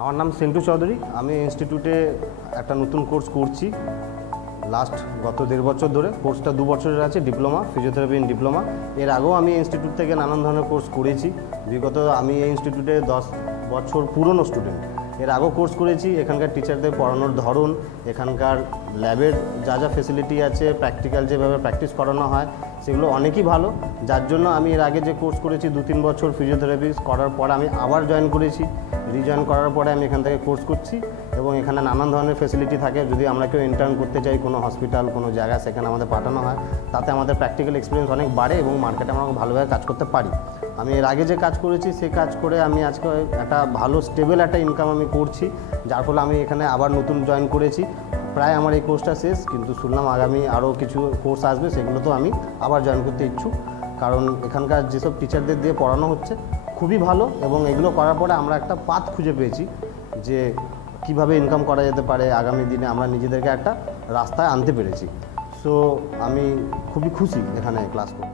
আমার নাম সেন্টু চৌধুরী। আমি ইনস্টিটিউটে একটা নতুন কোর্স করছি গত 1.5 বছর ধরে। কোর্সটা 2 বছরের আছে, ডিপ্লোমা, ফিজিওথেরাপি ইন ডিপ্লোমা। এর আগেও আমি ইনস্টিটিউট থেকে নানান ধরনের কোর্স করেছি। বিগত আমি এই ইনস্টিটিউটে 10 বছর পুরনো স্টুডেন্ট। এর আগেও কোর্স করেছি। এখানকার টিচারদের পড়ানোর ধরন, এখানকার ল্যাবের যা যা ফেসিলিটি আছে, প্র্যাকটিক্যাল যেভাবে প্র্যাকটিস করানো হয় সেগুলো অনেকই ভালো। যার জন্য আমি এর আগে যে কোর্স করেছি 2-3 বছর ফিজিওথেরাপি করার পর আমি আবার জয়েন করেছি। রিজয়েন করার পরে আমি এখান থেকে কোর্স করছি এবং এখানে নানান ধরনের ফেসিলিটি থাকে। যদি আমরা কেউ ইন্টার্ন করতে চাই কোনো হসপিটাল, কোনো জায়গায়, সেখানে আমাদের পাঠানো হয়। তাতে আমাদের প্র্যাকটিক্যাল এক্সপিরিয়েন্স অনেক বাড়ে এবং মার্কেটে আমরা ভালোভাবে কাজ করতে পারি। আমি এর আগে যে কাজ করেছি সেই কাজ করে আমি আজকে একটা ভালো স্টেবল একটা ইনকাম আমি করছি, যার ফলে আমি এখানে আবার নতুন জয়েন করেছি। প্রায় আমার এই কোর্সটা শেষ, কিন্তু শুনলাম আগামী আরও কিছু কোর্স আসবে, সেগুলোতেও আমি আবার জয়েন করতে ইচ্ছুক। কারণ এখানকার যেসব টিচারদের দিয়ে পড়ানো হচ্ছে খুবই ভালো এবং এগুলো করার পরে আমরা একটা পাথ খুঁজে পেয়েছি যে কিভাবে ইনকাম করা যেতে পারে। আগামী দিনে আমরা নিজেদেরকে একটা রাস্তায় আনতে পেরেছি। সো আমি খুবই খুশি এখানে ক্লাস করে।